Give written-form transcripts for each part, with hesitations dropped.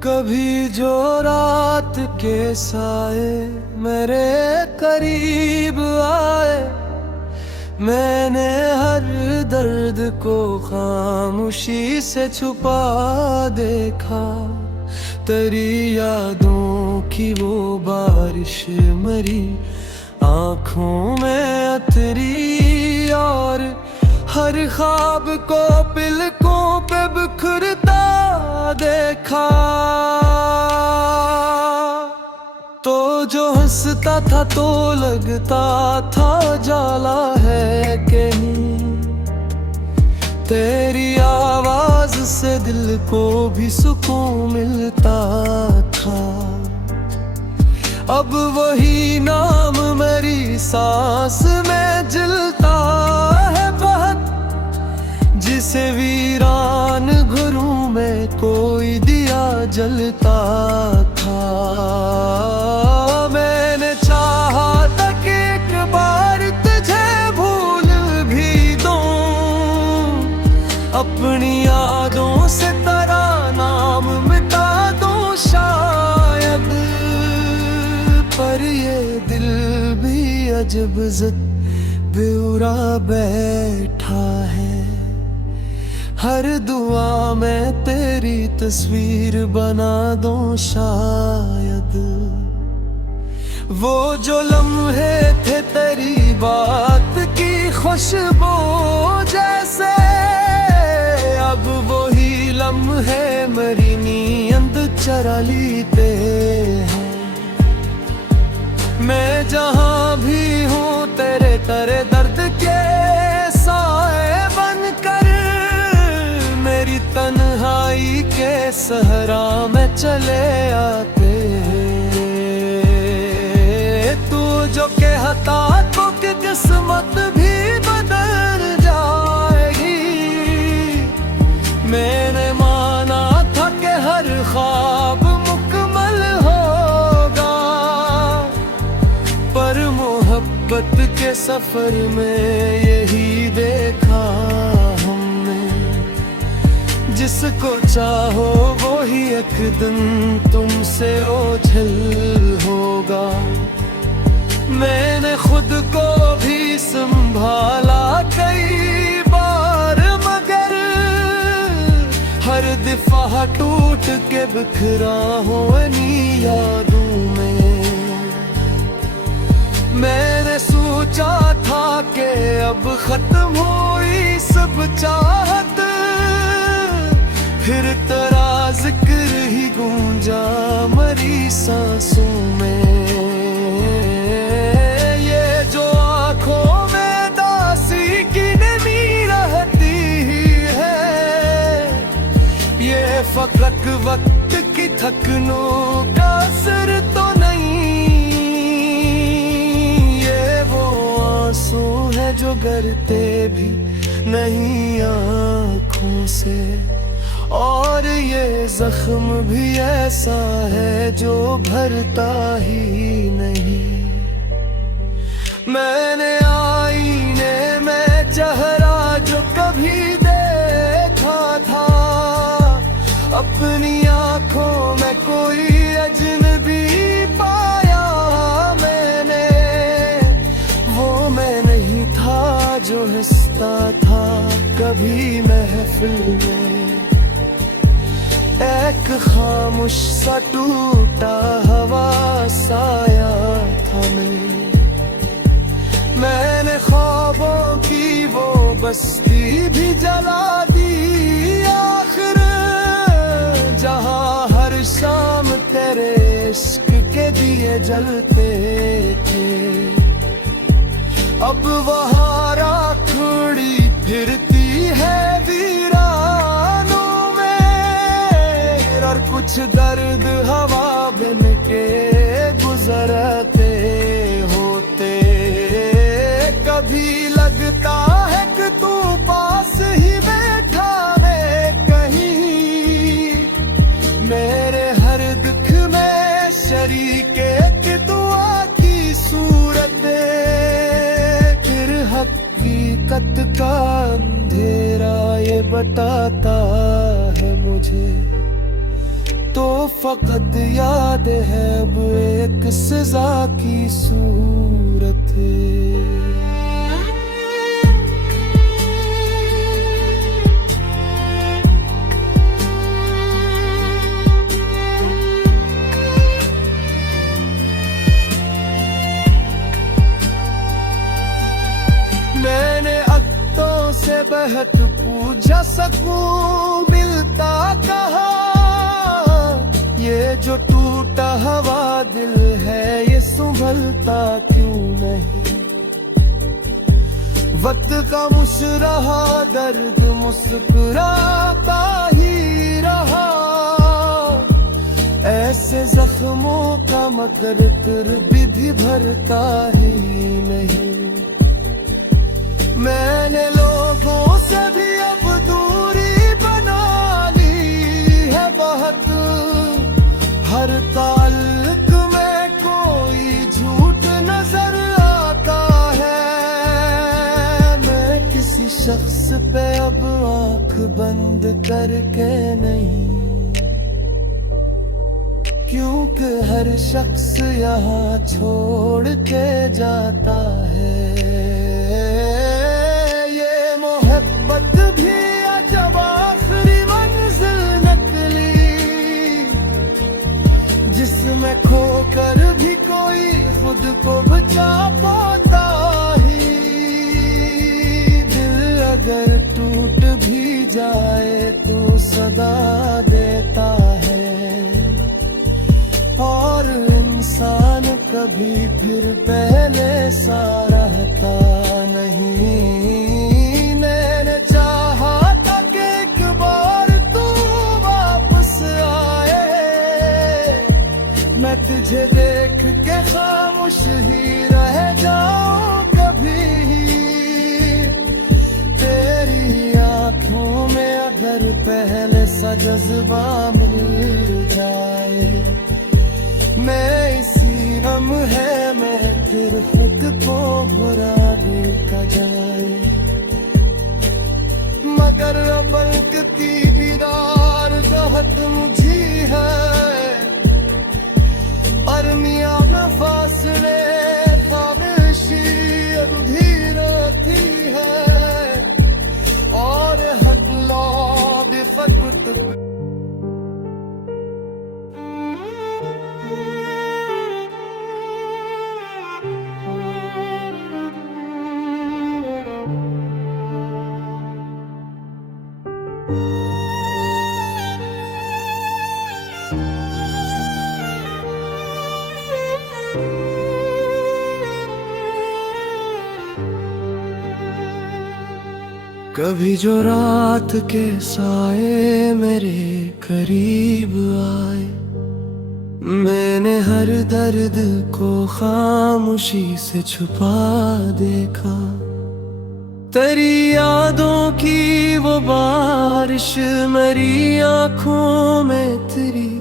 कभी जो रात के साए मेरे करीब आए, मैंने हर दर्द को खामोशी से छुपा देखा। तेरी यादों की वो बारिश मरी आँखों में अतरी, और हर ख्वाब को पलकों पे बिखरता देखा। तो जो हंसता था तो लगता था जाला है कहीं, तेरी आवाज से दिल को भी सुकून मिलता था। अब वही नाम मेरी सांस में जलता है बहुत, जिसे वीरान घरों में कोई दिया जलता था। मैंने चाहा था कि एक बार तुझे भूल भी दूं, अपनी यादों से तेरा नाम मिटा दूं शायद, पर ये दिल भी अजब ज़िद बेउरा बैठा है। हर दुआ में तेरी तस्वीर बना दूं शायद, वो जो लम्हे थे तेरी बात की खुशबू जैसे, अब वही लम्हे मेरी नींद चरा लेते हैं। मैं जहाँ भी हूँ तेरे तेरे दर्द के साए बनकर, मेरी तन्हाई के सहरा में चले आते। तू जो कहता तो कि किस्मत भी बदल जाएगी, मैंने माना था कि हर ख्वाब मुकम्मल होगा, पर मोहब्बत के सफर में यही देखा हमने। जिसको चाहो वो ही एक दिन तुमसे ओझल होगा। मैंने खुद को भी संभाला कई बार, मगर हर दफा टूट के बिखरा हूँ इन्हीं यादों में। मैंने सोचा था कि अब खत्म हुई सब चाहत, फिर तेरा जिक्र ही गूंजा मरी सांसों में। ये जो आँखों में दासी की नमी रहती है, ये फकत वक्त की थकनों का असर तो नहीं, ये वो आंसू है जो गिरते भी नहीं आँखों से, और ये जख्म भी ऐसा है जो भरता ही नहीं। मैंने आईने में चेहरा जो कभी देखा था, अपनी आँखों में कोई अजनबी पाया मैंने। वो मैं नहीं था जो हंसता था कभी महफिल में, एक खामोश सा टूटा हवा साया था मैंने ख्वाबों की वो बस्ती भी जला दी आखिर, जहाँ हर शाम तेरे इश्क के दिए जलते थे। अब वहाँ राखड़ी फिरती है वीरानों में, और कुछ दर्द हवा बन के गुजरते होते। कभी लगता है कि तू पास ही बैठा है कहीं, मेरे हर दुख में शरीके की दुआ की सूरत, फिर हकीकत का अंधेरा ये बताता है मुझे तो फकत याद है अब एक सजा की सूरत है। मैंने अक्तों से बहत पूछा सकूं मिलता कहा, ये जो टूटा हवा दिल है ये संभलता क्यों नहीं। वक्त का मुशरहा दर्द मुस्कुराता ही रहा, ऐसे जख्मों का मगर दर्द भी भरता ही नहीं। मैंने लोगों से भी अब दूरी बना ली है बहुत, हर ताल्लुक में कोई झूठ नजर आता है। मैं किसी शख्स पे अब आंख बंद करके नहीं, क्योंकि हर शख्स यहाँ छोड़ के जाता है। ये मोहब्बत भी अजब आखिरी मंजिल नकली, जिसमें खोकर भी कोई खुद को बचा पाता ही। दिल अगर टूट भी जाए तो सदा देता है, और इंसान कभी फिर पहले सा रहता नहीं। मैंने चाहा था कि एक बार तू वापस आए, मैं तुझे देख के खामोश ही रह जाऊं कभी। तेरी आंखों में अगर पहले सा जज्बा मिल जाए, मैं इसी गम है मैं फिर खुद को भुला देता जाए। मगर बलकती दीदार बहुत मुझी है, अरमिया में फासले खामोशी अधूरी रहती है, और हद लौट फकत कभी जो रात के साए मेरे करीब आए, मैंने हर दर्द को खामोशी से छुपा देखा। तेरी यादों की वो बारिश मेरी आंखों में तेरी,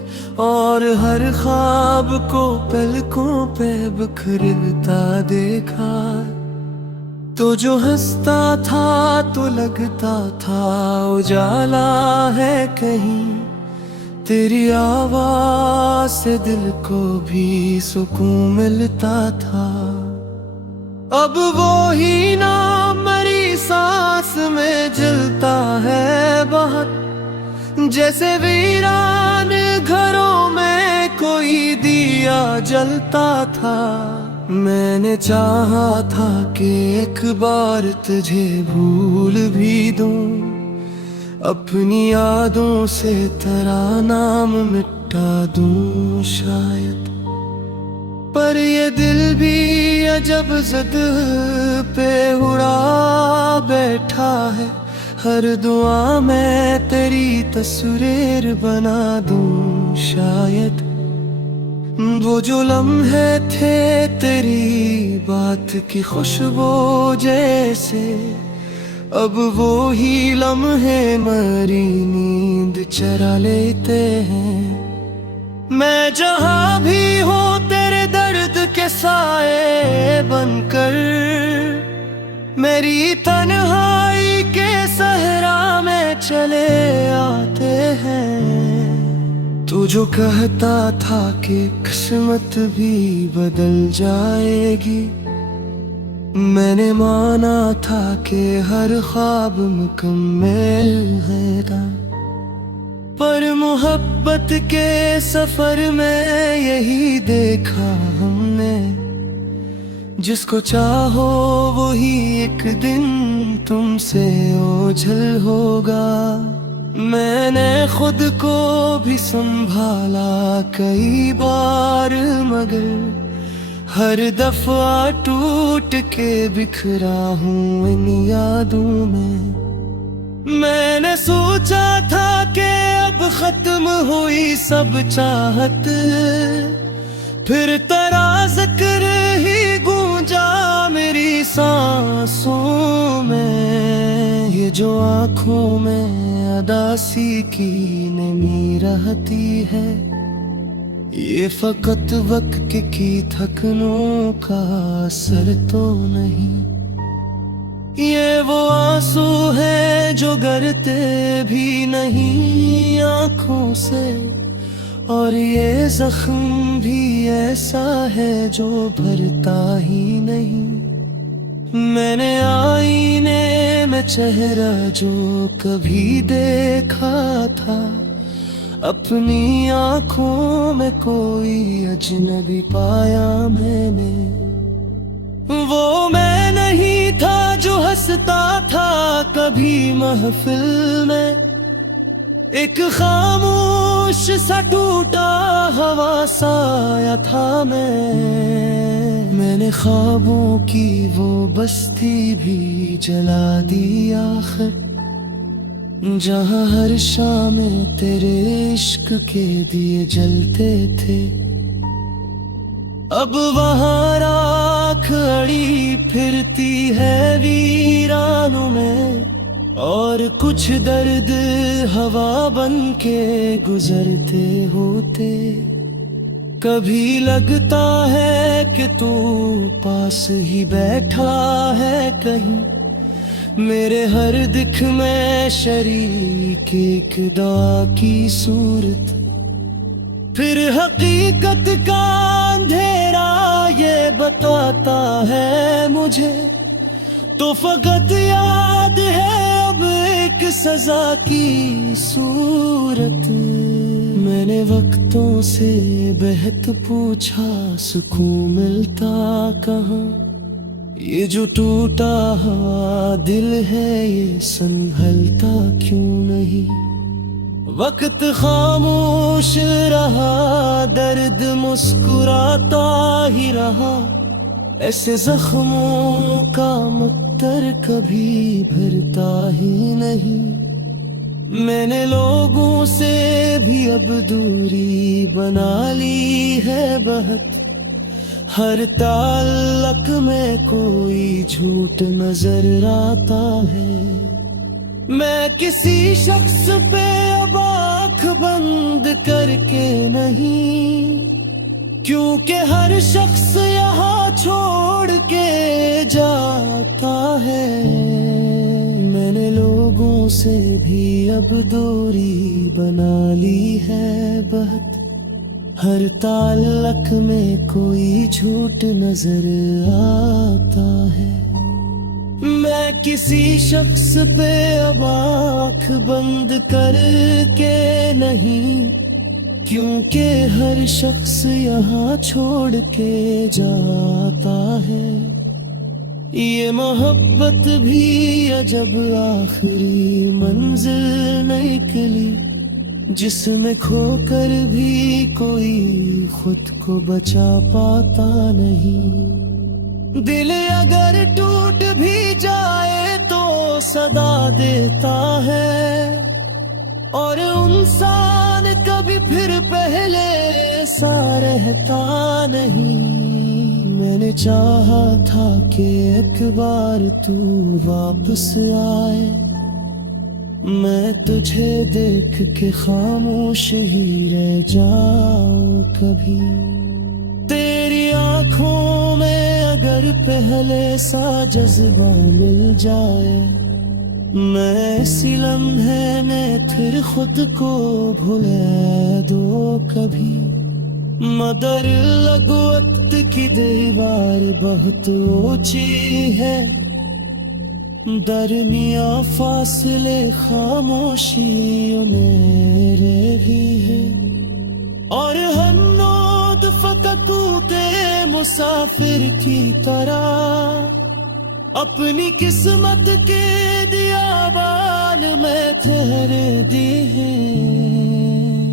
और हर ख्वाब को पलकों पे बिखरता देखा। तो जो हंसता था तो लगता था उजाला है कहीं, तेरी आवाज से दिल को भी सुकून मिलता था। अब वो ही नाम मेरी सांस में जलता है बहुत, जैसे वीरान घरों में कोई दिया जलता था। मैंने चाहा था कि एक बार तुझे भूल भी दूं, अपनी यादों से तेरा नाम मिटा दूं शायद। पर ये दिल भी अजब ज़िद पे उड़ा बैठा है, हर दुआ में तेरी तस्वीर बना दूं शायद। वो जो लम्हे थे तेरी बात की खुशबू जैसे, अब वो ही लम्हे मरी नींद चरा लेते हैं। मैं जहाँ भी हूँ तेरे दर्द के साए बनकर, मेरी तन्हाई के सहरा में चले आते हैं। तू तू जो कहता था कि किस्मत भी बदल जाएगी, मैंने माना था कि हर ख्वाब मुकम्मल है। पर मोहब्बत के सफर में यही देखा हमने, जिसको चाहो वही एक दिन तुमसे ओझल होगा। मैंने खुद को भी संभाला कई बार, मगर हर दफा टूट के बिखरा हूँ इन यादों में। मैंने सोचा था कि अब खत्म हुई सब चाहत, फिर तेरा जिक्र ही गूंजा मेरी सांसों में। ये जो आँखों में अदासी की नमी रहती है, ये फकत वक्त की थकनों का असर तो नहीं। ये वो आंसू है जो गिरते भी नहीं आँखों से, और ये जख्म भी ऐसा है जो भरता ही नहीं। मैंने आईने में चेहरा जो कभी देखा था, अपनी आँखों में कोई अजनबी पाया मैंने। वो मैं नहीं था जो हंसता था कभी महफिल में, एक खामोश सा टूटा हवा साया था मैंने ख्वाबों की वो बस्ती भी जला दी आखिर, जहाँ हर शाम तेरे इश्क के दिए जलते थे। अब वहाँ राख अड़ी फिरती है वीरानों में, और कुछ दर्द हवा बन के गुजरते होते। कभी लगता है कि तू पास ही बैठा है कहीं, मेरे हर दिख में शरीक एक दुआ की सूरत। फिर हकीकत का अंधेरा ये बताता है मुझे, तो फकत याद है अब एक सजा की सूरत। मैंने वक्तों से बेहद पूछा सुकून मिलता कहाँ, ये जो टूटा हुआ दिल है ये संभलता क्यों नहीं। वक्त खामोश रहा, दर्द मुस्कुराता ही रहा, ऐसे जख्मों का मुत्तर कभी भरता ही नहीं। मैंने लोगों से भी अब दूरी बना ली है बहुत, हर ताल्लुक में कोई झूठ नजर आता है। मैं किसी शख्स पे अब आँख बंद करके नहीं, क्योंकि हर शख्स यहाँ छोड़ के जाता है। मैंने लोगों से भी अब दूरी बना ली है बहुत, हर ताल्लुक में कोई झूठ नजर आता है। मैं किसी शख्स पे अब आँख बंद करके नहीं, क्योंकि हर शख्स यहाँ छोड़ के जाता है। ये मोहब्बत भी अजब आखिरी मंजिल निकली, जिसमें खोकर भी कोई खुद को बचा पाता नहीं। दिल अगर टूट भी जाए तो सदा देता है, और इंसान कभी फिर पहले सा रहता नहीं। मैंने चाहा था कि एक बार तू वापस आए, मैं तुझे देख के खामोश ही रह जाऊं कभी। तेरी आंखों में अगर पहले सा जज्बा मिल जाए, मैं इसी लम्हे में फिर खुद को भुला दो कभी। मगर लगो वक्त की दीवार बहुत ऊंची है, दरमिया फासले खामोशी मेरे भी है। और हन्नोद फकत तेरे मुसाफिर की तरह अपनी किस्मत के दिया बाल में ठहरे दी है।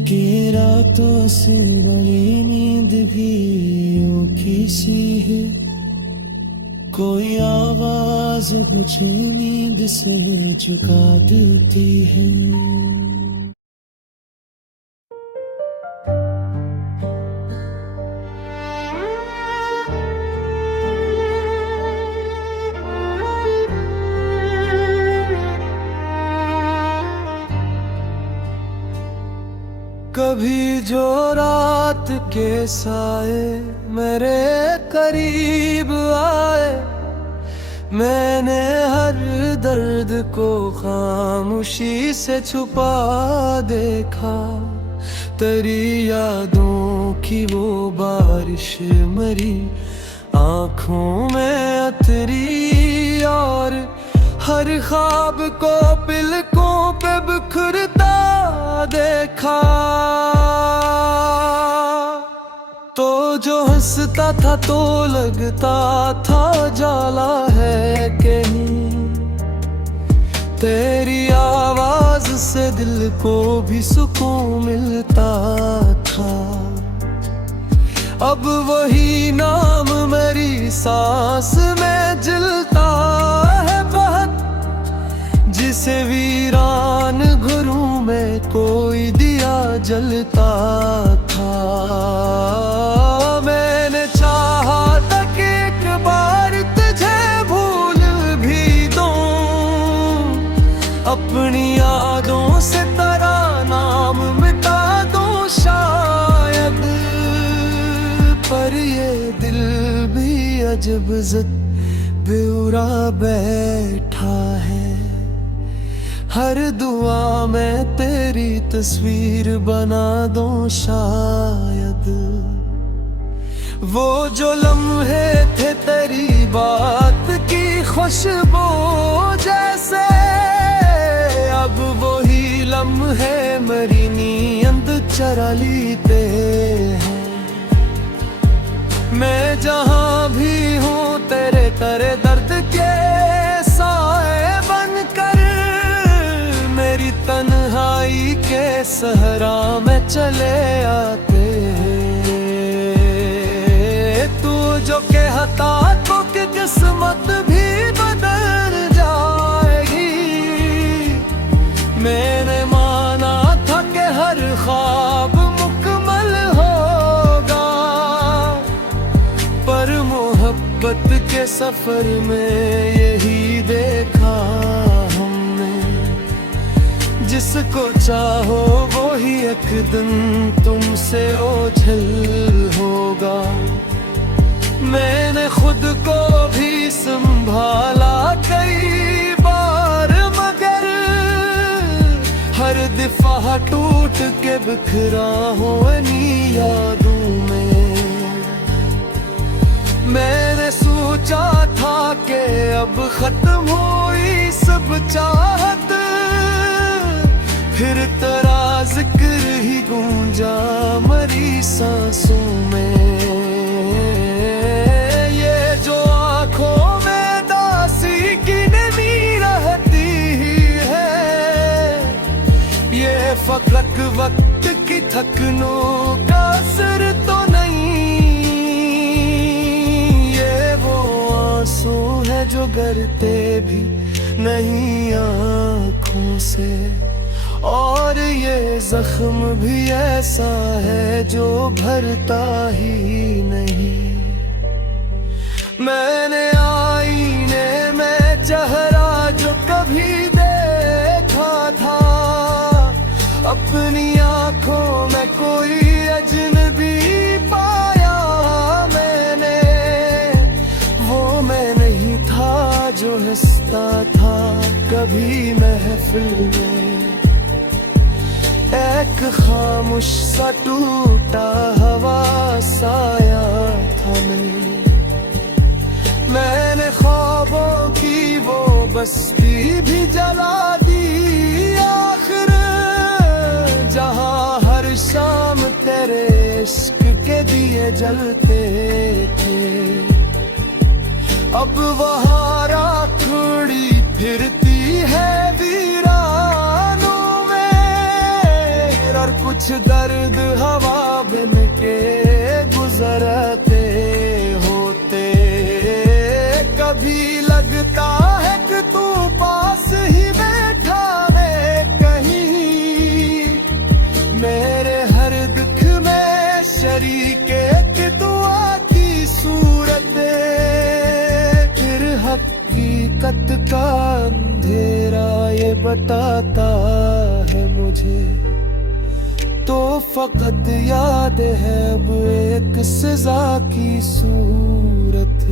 कि रातों से बड़ी नींद भी ओखी सी है, कोई आवाज मुझे नींद से जगा देती है। कभी जो रात के साए मेरे करीब आए, मैंने हर दर्द को खामोशी से छुपा देखा। तेरी यादों की वो बारिश मरी आँखों में अतरी, और हर ख्वाब को पलकों पे बिखरता देखा। तो जो हंसता था तो लगता था जाला है कहीं, तेरी आवाज से दिल को भी सुकून मिलता था। अब वही नाम मेरी सांस में जलता है बहुत, जिसे वीरान घरों में कोई दिया जलता था। मैंने चाहा था कि एक बार तुझे भूल भी दूं, अपनी यादों से तेरा नाम मिटा दूं शायद। पर ये दिल भी अजब ज़द बेउरा बैठा है, हर दुआ में तेरी तस्वीर बना दूं शायद। वो जो लम्हे थे तेरी बात की खुशबू जैसे, अब वही लम्हे मेरी नींद चुरा लेते हैं। मैं जहाँ भी हूँ तेरे तेरे दर्द के साए बनकर, मेरी तन्हाई के सहरा में चले आते। तू जो कहता तो कि किस्मत भी बदल जाएगी, मैंने माना था कि हर ख्वाब मुकम्मल होगा। पर मोहब्बत के सफर में यही देखा हमने, जिसको चाहो वो ही एक दिन तुमसे ओझल होगा। मैंने खुद को भी संभाला कई बार, मगर हर दफा टूट के बिखरा हूँ इन्हीं यादों में। मैंने सोचा था कि अब खत्म हुई सब चाहत, फिर तेरा जिक्र ही गूंजा मरी सांसों में। ये जो आँखों में दासी की नमी रहती है, ये फकत वक्त की थकनों का असर तो नहीं। ये वो आंसू है जो गिरते भी नहीं आँखों से, और ये जख्म भी ऐसा है जो भरता ही नहीं। मैंने आईने में चेहरा जो कभी देखा था, अपनी आंखों में कोई अजनबी पाया मैंने। वो मैं नहीं था जो हंसता था कभी महफिल में एक खामोश सा टूटा हवा साया था मैंने ख्वाबों की वो बस्ती भी जला दी आखिर जहां हर शाम तेरे इश्क के दिए जलते थे। अब वहाँ राखड़ी फिरती है वीरानों में और कुछ दर्द हवा बिन के गुजरते होते। कभी लगता है कि तू पास ही बैठा है कहीं मेरे हर दुख में शरीके की दुआ की सूरत फिर हकीकत का अंधेरा ये बताता है मुझे तो फकत याद है अब एक सजा की सूरत।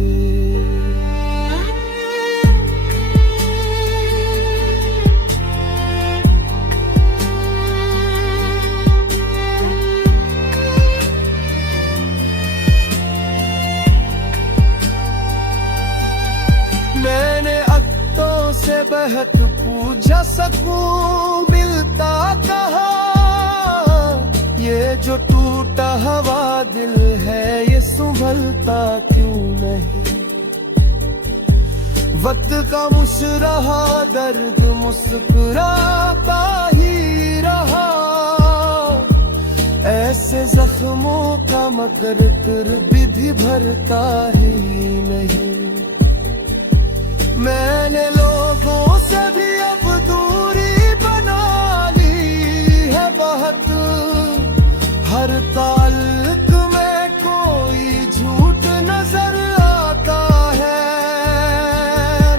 मैंने अक्तों से बहक पूछा सकूं मिलता कहा ये जो टूटा हवा दिल है ये संभलता क्यों नहीं। वक्त का मुशरहा दर्द मुस्कुराता ही रहा ऐसे जख्मों का मगर दर्द भी भरता ही नहीं। मैंने लोगों से भी अब दूरी बना ली है बहुत हर ताल्लुक में कोई झूठ नजर आता है।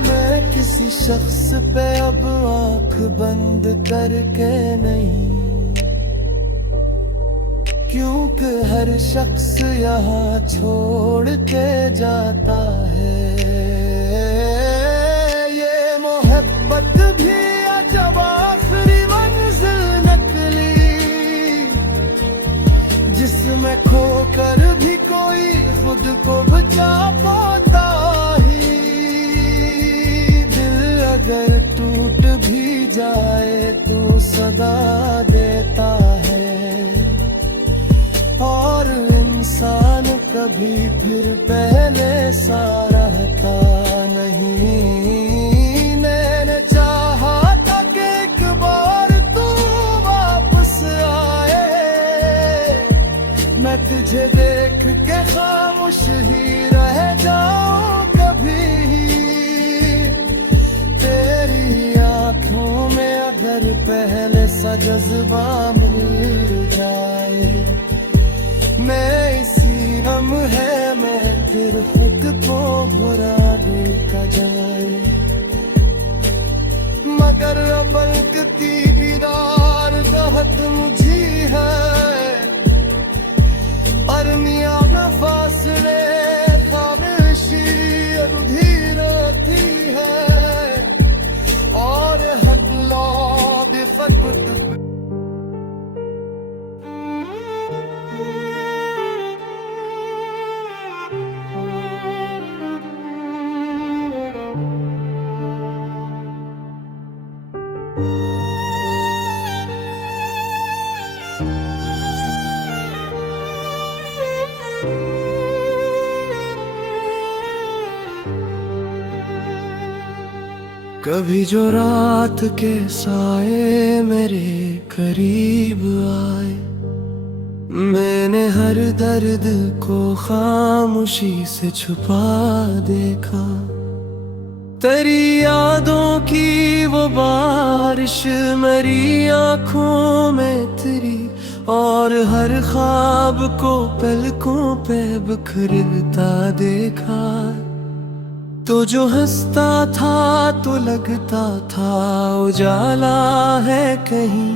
मैं किसी शख्स पे अब आंख बंद करके नहीं क्योंकि हर शख्स यहाँ छोड़ के जाता है। मोहब्बत भी अजब आखिरी मंजिल नकली जिसमें खोकर भी कोई खुद को बचा पाता ही। दिल अगर टूट भी जाए तो सदा देता है और इंसान कभी फिर पहले सा रहता नहीं। चाहा था कि एक बार तू वापस आए मैं तुझे देख के खामोश ही रह जाऊं कभी तेरी आंखों में अगर पहले सा जज्बा मिल जाए। मैं इसी गम है मैं फिर खुद को बुरा देखा जाए मगर बलकती दीदार दहत मुझी है अरमिया न फासले खामोशी अधीर की है और हद लौद फकत कभी जो रात के साए मेरे करीब आए मैंने हर दर्द को खामोशी से छुपा देखा। तेरी यादों की वो बारिश मेरी आँखों में तेरी और हर ख्वाब को पलकों पे बिखरता देखा। तो जो हंसता था तो लगता था उजाला है कहीं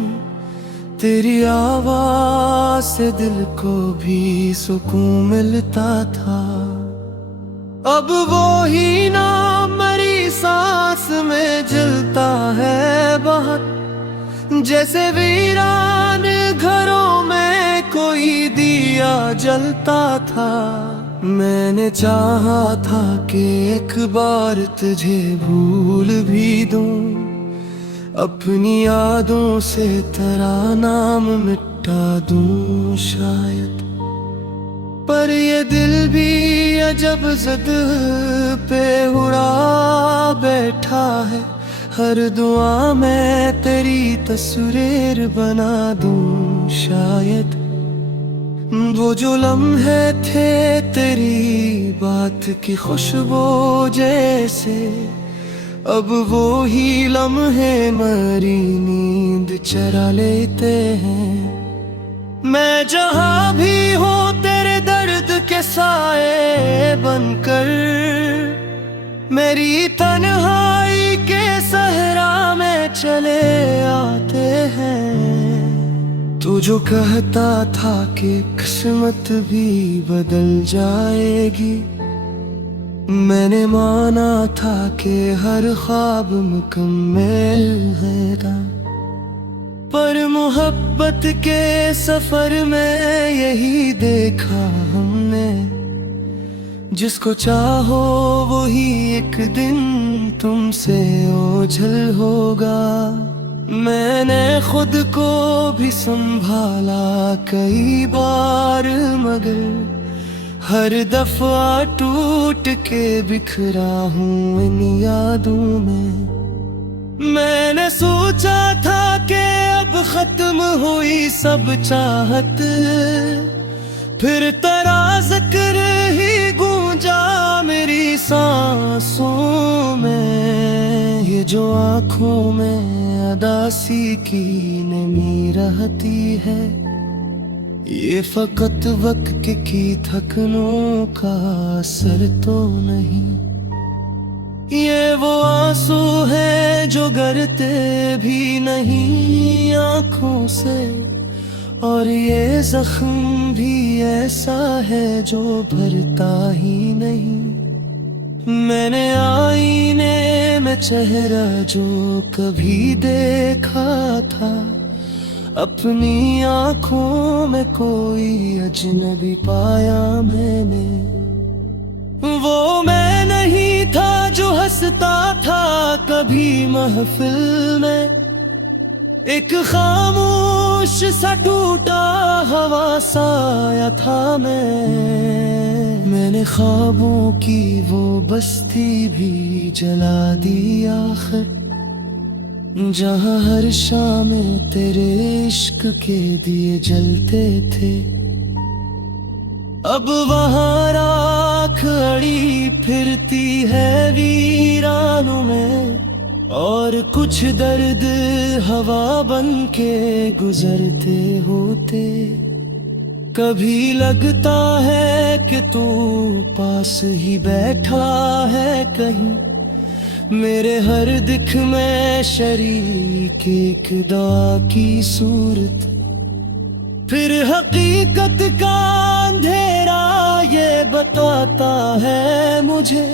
तेरी आवाज से दिल को भी सुकून मिलता था। अब वो ही ना मरी सांस में जलता है बहुत, जैसे वीरान घरों में कोई दिया जलता था। मैंने चाहा था कि एक बार तुझे भूल भी दूं, अपनी यादों से तेरा नाम मिटा दूं शायद, पर ये दिल भी अजब ज़द पे उड़ा बैठा है। हर दुआ में तेरी तस्वीर बना दूं शायद, वो जो लम्हे थे तेरी बात की खुशबू जैसे, अब वो ही लम्हे मरी नींद चरा लेते हैं। मैं जहाँ भी हूँ तेरे दर्द के साए बनकर, मेरी तन्हाई के सहरा में चले आते हैं। तू जो कहता था कि किस्मत भी बदल जाएगी, मैंने माना था कि हर ख्वाब मुकम्मल है, पर मोहब्बत के सफर में यही देखा हमने, जिसको चाहो वही एक दिन तुमसे ओझल होगा। मैंने खुद को भी संभाला कई बार, मगर हर दफा टूट के बिखरा हूँ इन यादों में। मैंने सोचा था कि अब खत्म हुई सब चाहत, फिर तेरा जिक्र ही गूंजा मेरी सांसों में। ये जो आँखों में अदासी की नमी रहती है, ये फकत वक्त की थकनों का असर तो नहीं। ये वो आंसू है जो गिरते भी नहीं आँखों से, और ये जख्म भी ऐसा है जो भरता ही नहीं। मैंने आईने में चेहरा जो कभी देखा था, अपनी आँखों में कोई अजनबी पाया मैंने। वो मैं नहीं था जो हंसता था कभी महफिल में, एक खामोश सा टूटा हवा साया था मैंने ख्वाबों की वो बस्ती भी जला दी आखिर, जहाँ हर शाम तेरे इश्क के दिए जलते थे। अब वहाँ राख अड़ी फिरती है वीरानों में, और कुछ दर्द हवा बन के गुजरते होते। कभी लगता है कि तू पास ही बैठा है कहीं, मेरे हर दिख में शरीक एक दुआ की सूरत। फिर हकीकत का अंधेरा ये बताता है मुझे,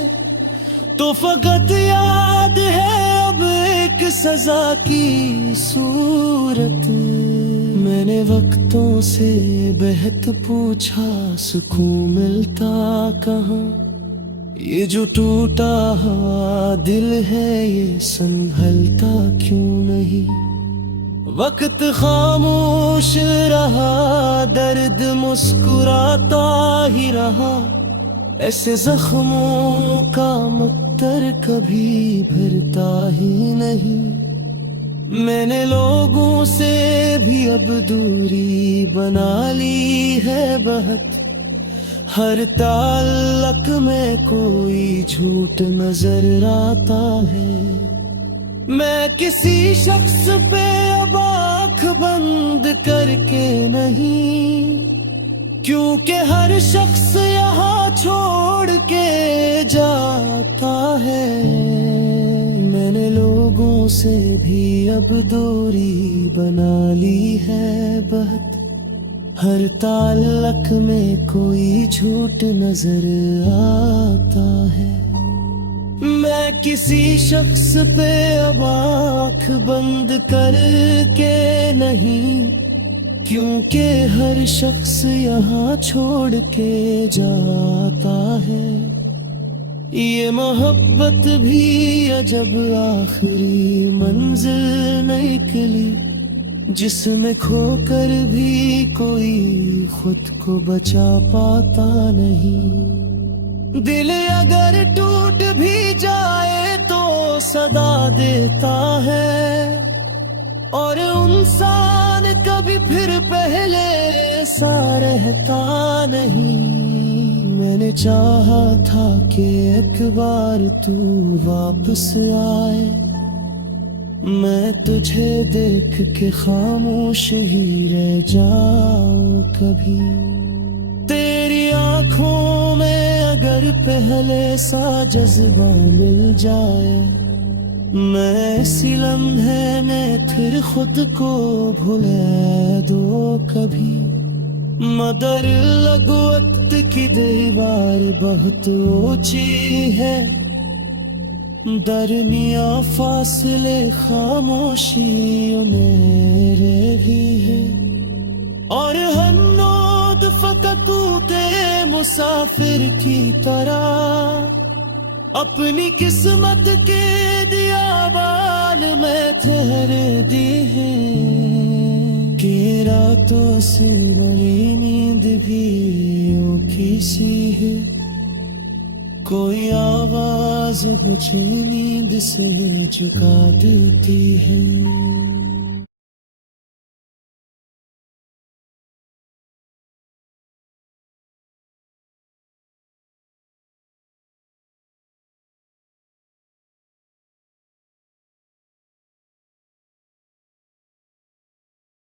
तो फकत याद है अब एक सजा की सूरत। मैंने वक्तों से बेहद पूछा सुकून मिलता कहाँ, ये जो टूटा हुआ दिल है ये संभलता क्यों नहीं। वक्त खामोश रहा, दर्द मुस्कुराता ही रहा, ऐसे जख्मों का मुक्तर कभी भरता ही नहीं। मैंने लोगों से भी अब दूरी बना ली है बहुत, हर ताल्लुक में कोई झूठ नजर आता है। मैं किसी शख्स पे अब आँख बंद करके नहीं, क्योंकि हर शख्स यहाँ छोड़ के जाता है। मैंने लोगों से भी अब दूरी बना ली है बहुत, हर ताल्लुक में कोई झूठ नजर आता है। मैं किसी शख्स पे अब आँख बंद करके नहीं, क्योंकि हर शख्स यहाँ छोड़ के जाता है। ये मोहब्बत भी अजब आखिरी मंजिल निकली, जिसमें खोकर भी कोई खुद को बचा पाता नहीं। दिल अगर टूट भी जाए तो सदा देता है, और इंसान कभी फिर पहले सा रहता नहीं। मैंने चाहा था कि एक बार तू वापस आए, मैं तुझे देख के खामोश ही रह जाऊं कभी। तेरी आंखों में अगर पहले सा जज्बा मिल जाए, मैं इसी लम्हे में फिर खुद को भुला दो कभी। मगर लगो वक्त की दीवार बहुत ऊंची है, दरमिया फासले खामोशी मेरे भी है। और हन्नोद फकत ते मुसाफिर की तरह अपनी किस्मत के दिया बाल में ठहर दी है, कि रातों से मेरी नींद भी उठी सी है। कोई आवाज मुझे नींद से जगा देती है।